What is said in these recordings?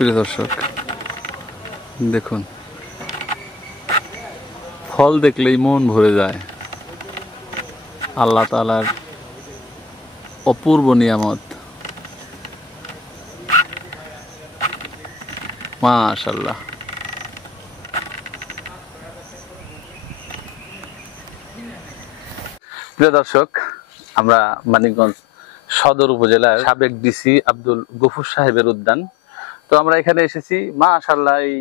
প্রিয় দর্শক দেখুন, ফল দেখলেই মন ভরে যায়। আল্লাহ তাআলার অপূর্ব নিয়ামত। মাশাআল্লাহ। প্রিয় দর্শক, আমরা মানিকগঞ্জ সদর উপজেলার সাবেক ডিসি আব্দুল গফুর সাহেবের উদ্যান। তো আমরা এখানে এসেছি মাশাআল্লাহ এই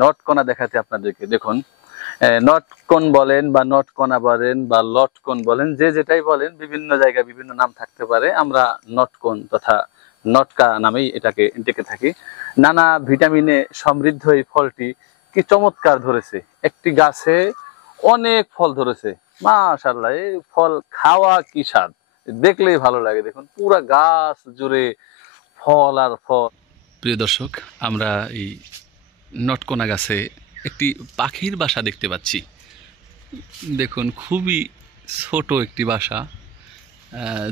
নটকোনা দেখাতে আপনাদেরকে। দেখুন, নটকোন বলেন বা নটকোনা বলেন বা লটকোন বলেন, যে যেটাই বলেন, বিভিন্ন জায়গায় বিভিন্ন নাম থাকতে পারে। আমরা নটকোন তথা নটকা নামেই এটাকে ডেকে থাকি। নানা ভিটামিনে সমৃদ্ধ এই ফলটি কি চমৎকার ধরেছে। একটি গাছে অনেক ফল ধরেছে মাশাআল্লাহ। এই ফল খাওয়া কি স্বাদ, দেখলেই ভালো লাগে। দেখুন পুরা গাছ জুড়ে ফল আর ফল। প্রিয় দর্শক, আমরা এই নটকোনা গাছে একটি পাখির বাসা দেখতে পাচ্ছি। দেখুন, খুবই ছোট একটি বাসা।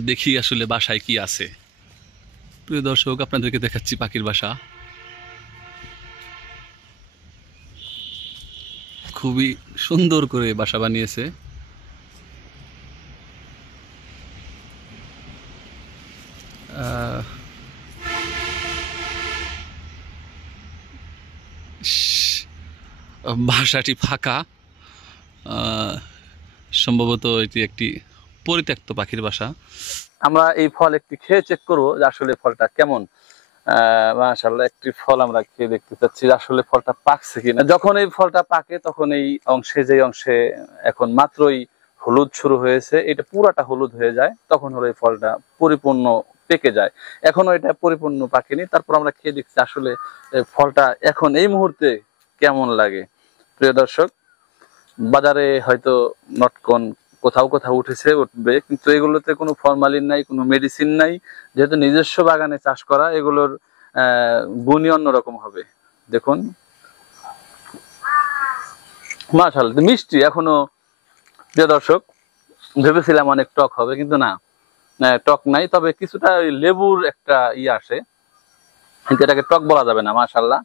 দেখি আসলে বাসায় কি আছে। প্রিয় দর্শক, আপনাদেরকে দেখাচ্ছি পাখির বাসা। খুবই সুন্দর করে বাসা বানিয়েছে। বাসাটি ফাঁকা, সম্ভবত এটি একটি পরিত্যক্ত পাখির বাসা। আমরা এই ফল একটি খেয়ে চেক করবো যে আসলে ফলটা কেমন। মাশাআল্লাহ, একটি ফল আমরা খেয়ে দেখতে চাচ্ছি আসলে ফলটা পাকছে কিনা। যখন এই ফলটা পাকে তখন এই অংশে, যে অংশে এখন মাত্রই হলুদ শুরু হয়েছে, এটা পুরাটা হলুদ হয়ে যায়, তখন হলো এই ফলটা পরিপূর্ণ পেকে যায়। এখনো এটা পরিপূর্ণ পাকেনি। তারপর আমরা খেয়ে দেখছি আসলে ফলটা এখন এই মুহূর্তে কেমন লাগে। প্রিয় দর্শক, বাজারে হয়তো নটকন কোথাও কোথাও উঠবে, কিন্তু এগুলোতে কোনো ফরমালিন নাই, কোনো মেডিসিন নাই। যেহেতু নিজস্ব বাগানে চাষ করা, এগুলোর গুণই অন্যরকম হবে। দেখুন মাশাআল্লাহ, মিষ্টি এখনো। প্রিয় দর্শক, ভেবেছিলাম অনেক টক হবে, কিন্তু না, টক নাই। তবে কিছুটা লেবুর একটা আসে, কিন্তু এটাকে টক বলা যাবে না। মাশাআল্লাহ।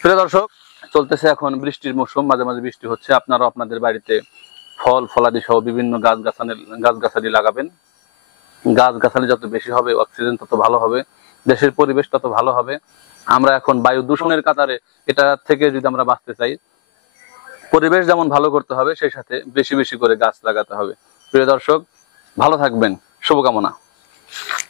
প্রিয় দর্শক, চলতেছে এখন বৃষ্টির মৌসুম, মাঝে মাঝে বৃষ্টি হচ্ছে। আপনারাও আপনাদের বাড়িতে ফল ফলাদি সহ বিভিন্ন গাছগাছালি লাগাবেন। গাছগাছালি যত বেশি হবে, অক্সিজেন তত ভালো হবে, দেশের পরিবেশ তত ভালো হবে। আমরা এখন বায়ু দূষণের কাতারে, এটা থেকে যদি আমরা বাঁচতে চাই, পরিবেশ যেমন ভালো করতে হবে, সেই সাথে বেশি বেশি করে গাছ লাগাতে হবে। প্রিয় দর্শক, ভালো থাকবেন, শুভকামনা।